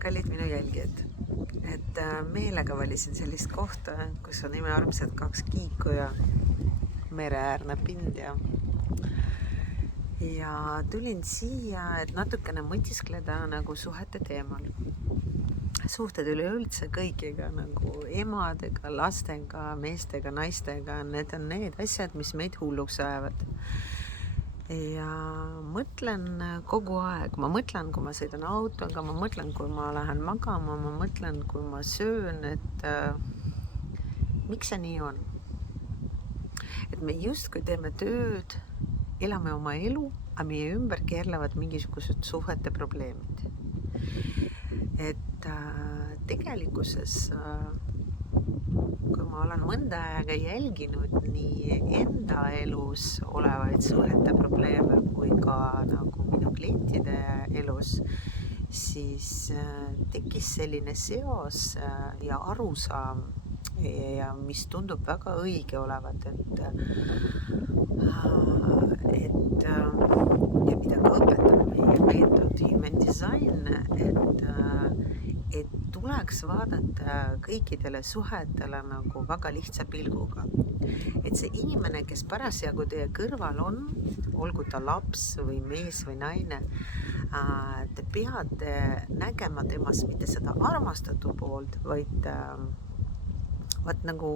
kallid minu jälgijad, meelega valisin sellist kohta, kus on imearmsad 2 kiiku ja mereäärne pind ja tulin siia, et natukene mõtiskleda nagu suhete teemal. Suhted üleüldse kõigiga, nagu emadega, lastega, meestega, naistega, need on need asjad, mis meid hulluks ajavad. Ja mõtlen kogu aeg, ma mõtlen, kui ma sõidan autoga, ma mõtlen, kui ma lähen magama, ma mõtlen, kui ma söön, et miks see nii on? Et me justkui teeme tööd, elame oma elu, aga meie ümber keerlevad mingisugused suhete probleemid. Et tegelikkuses, kui ma olen mõnda aega jälginud nii enda elus olevaid suhete probleeme kui ka nagu minu klientide elus, siis tekkis selline seos ja arusaam, ja mis tundub väga õige olevat, ja mida ka õpetab meie meetod Human Design, et tuleks vaadata kõikidele suhetele nagu väga lihtsa pilguga. Et see inimene, kes parasjagu teie kõrval on, olgu ta laps või mees või naine, te peate nägema temas mitte seda armastatu poolt, vaid nagu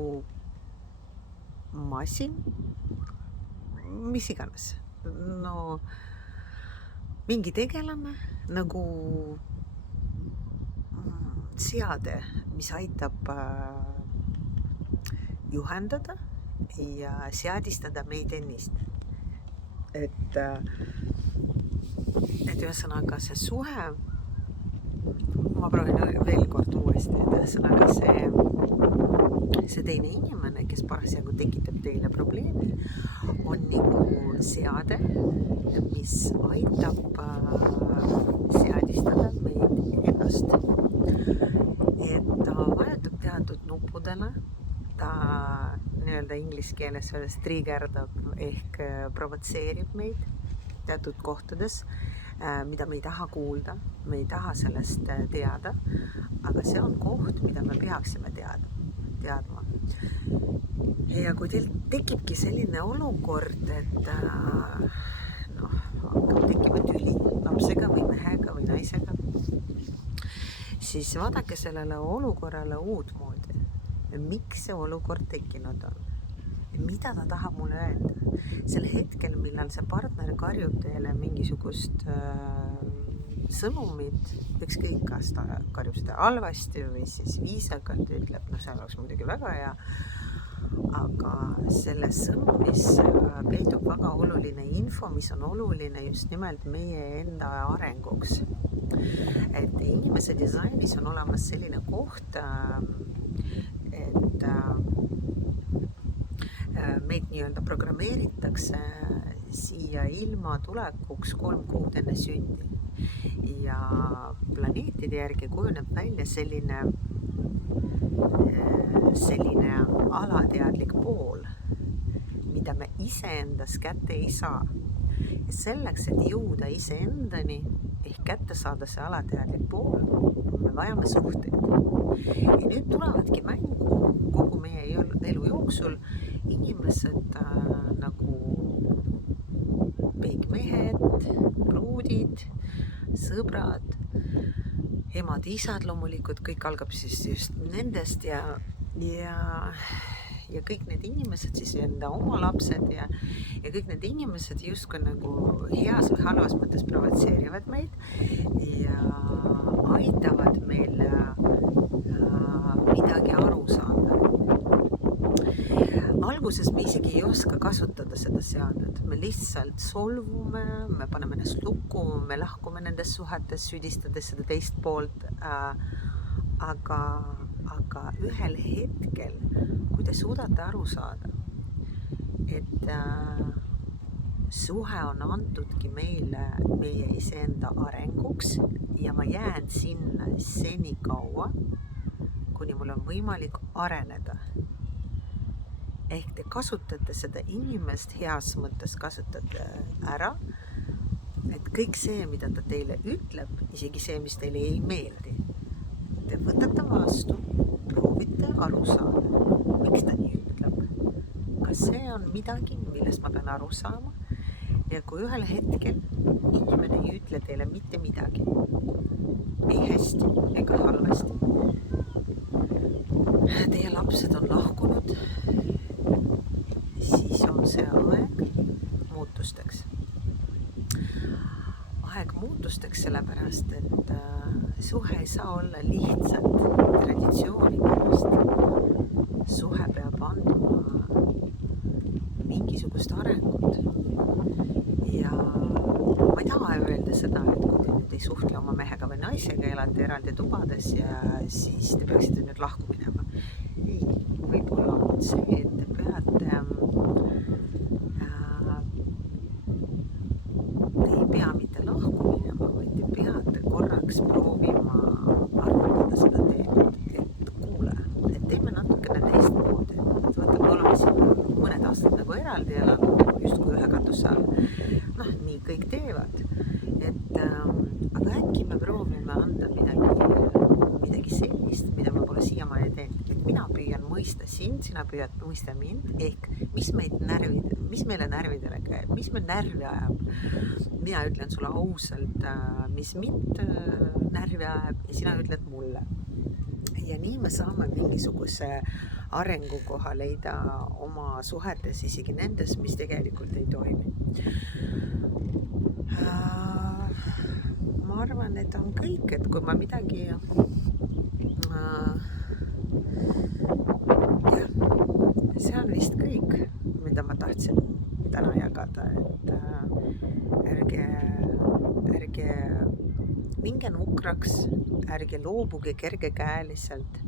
masin, mis iganes. No mingi tegelane nagu seade, mis aitab juhendada ja seadistada meid ennist. Et ühesõnaga see suhe, ma proovin veel kord uuesti, et ühesõnaga see teine inimene, kes parasjagu tekitab teile probleemi, on nagu seade, mis aitab seadistada meid ennast. Et ta vajutab teatud nuppudele, ta nii-öelda inglise keeles triggerdab ehk provotseerib meid teatud kohtades, mida me ei taha kuulda, me ei taha sellest teada, aga see on koht, mida me peaksime teadma. Ja kui teil tekibki selline olukord, et tekivad tüli lapsega või mehega või naisega, siis vaadake sellele olukorrale uutmoodi. Miks see olukord tekkinud on? Mida ta tahab mulle öelda? Sel hetkel, millal see partner karjub teile mingisugust sõnumit, ükskõik kas ta karjub seda halvasti või siis viisakalt ütleb, see oleks muidugi väga hea, aga selles sõnumis peitub väga oluline info, mis on oluline just nimelt meie enda arenguks. Et inimese disainis on olemas selline koht, et meid nii-öelda programmeeritakse siia ilma tulekuks 3 kuud enne sündi. Ja planeetide järgi kujuneb välja selline alateadlik pool, mida me iseendas kätte ei saa. Ja selleks, et jõuda iseendani ehk kätte saada see alateadlik pool, me vajame suhteid. Ja nüüd tulevadki mängu kogu meie elu jooksul inimesed nagu peigmehed, pruudid, sõbrad, emad, isad loomulikult, kõik algab siis just nendest ja kõik need inimesed, siis enda oma lapsed ja kõik need inimesed justkui nagu heas või halvas mõttes provotseerivad meid ja aitavad meil midagi aru saada. Alguses me isegi ei oska kasutada seda seadet, me lihtsalt solvume, me paneme ennast lukku, me lahkume nendest suhetes, süüdistades seda teist poolt, aga ühel hetkel, kui te suudate aru saada, et suhe on antudki meile meie iseenda arenguks ja ma jään sinna senikaua, kuni mul on võimalik areneda. Ehk te kasutate seda inimest, heas mõttes kasutate ära, et kõik see, mida ta teile ütleb, isegi see, mis teile ei meeldi, vastu, proovite aru saada, miks ta nii ütleb. Kas see on midagi, millest ma pean aru saama? Ja kui ühel hetkel inimene ei ütle teile mitte midagi, ei hästi ega halvasti, teie lapsed on lahkunud, siis on see aeg muutusteks. Aeg muutusteks sellepärast, et suhe ei saa olla lihtsalt traditsiooni pärast. Suhe peab andma mingisugust arengut. Ja ma ei taha öelda seda, et kui te nüüd ei suhtle oma mehega või naisega, elate eraldi tubades ja siis te peaksite nüüd lahku minema. Ei, võib-olla on see, et te ei pea mitte lahku minema, vaid te peate korraks proovima arutada seda teemat, et kuule, et teeme natukene teistmoodi. Vaata, me oleme siin mõned aastad nagu eraldi elanud, justkui ühe katuse all. Nii kõik teevad. Aga äkki me proovime anda midagi sellist, mida ma pole siiamaani teinud. Et mina püüan mõista sind, sina püüad mõista mind, ehk mis meile närvidele käib, mis meil närvi ajab. Mina ütlen sulle ausalt, mis mind närvi ajab ja sina ütled mulle. Ja nii me saame mingisuguse arengukoha leida oma suhetes, isegi nendes, mis tegelikult ei toimi. Ma arvan, et on kõik, et kui ma midagi see on vist kõik, mida ma tahtsin täna jagada, et ärge minge nukraks, ärge loobuge kergekäeliselt,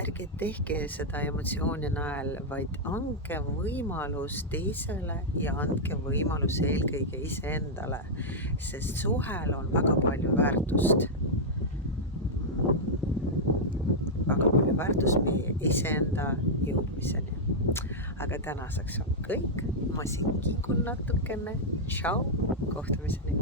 ärge tehke seda emotsiooni najal, vaid andke võimalus teisele ja andke võimalus eelkõige iseendale, sest suhel on väga palju väärtust. Väga palju väärtust meie iseenda jõudmiseni. Aga tänaseks on kõik, ma siin kiigun natukene, tšau, kohtumiseni.